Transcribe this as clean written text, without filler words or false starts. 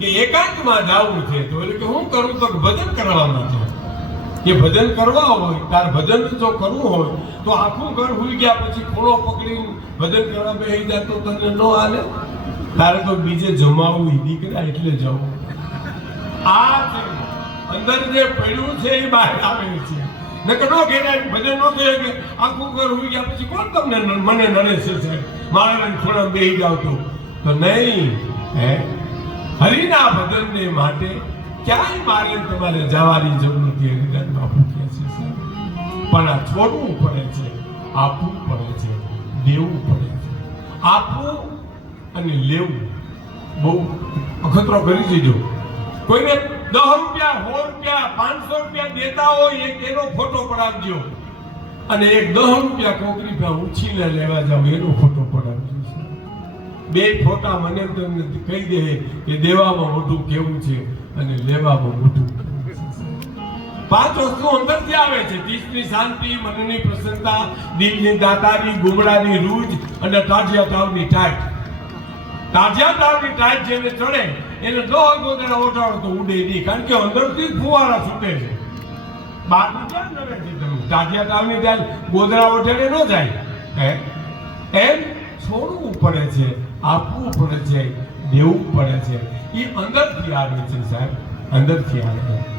કે એકાંતમાં જાવું છે તો એટલે કે હું કરું તો ભજન કરવાનું છે કે ભજન કરવા હોય તાર ભજન જો કરવું હોય તો આખું ઘર હોઈ ગયા પછી ખોળો પકડીને ભજન કરવા બેસી જાય તો તને ન હાલે તારે તો બીજે જમાવું દીકરા એટલે જવું આ અંદર જે પડ્યું છે એ બહાર આવે છે નકર નો કે ભજન નો કહે કે આખું ઘર હોઈ ગયા પછી કોણ તમને મને નડે છે સાહેબ મારા ખોળા બેસી જાવ તો નહીં હે હરિના ભજનને માટે ક્યાંય મારે તમારે જવાની જરૂર નથી હરિદાસ બાપુ કહે છે પણ આ છોડવું પડે છે આપવું પડે છે દેવું પડે છે આપવું અને લેવું બહુ અખતરો કરી દીધો કોઈને 10 રૂપિયા 100 રૂપિયા 500 રૂપિયા દેતા હોય એક એનો ફોટો પડાવજો અને એક 10 રૂપિયા કોકરી પે ઉછીને લેવા જાવ એનો ફોટો પડાવજો બે ફોટા મને તમને કહી દે કે દેવામાં મોટું કેવું છે અને લેવામાં મોટું પાંચ વસ્તુ અંદરથી આવે છે ચિત્તની શાંતિ મનની પ્રસન્નતા દિલની દાતારી ગુમડાની રૂજ અને તાજિયા તાવની ટાઈટ તાજિયા તાવની ટાઈટ જેને ચડે એને 10 ગોદડા ઓઢાડો તો ઉડે નહીં કારણ કે અંદરથી ફુવારા છૂટે છે બહારથી ક્યાં નડે છે તમે તાજિયા તાવની ટાઈટ ગોદડા ઓઢાડે ન જાય એમ છોડવું પડે છે આપવું પડે છે દેવું પડે છે એ અંદરથી આવે છે સાહેબ અંદરથી આવે છે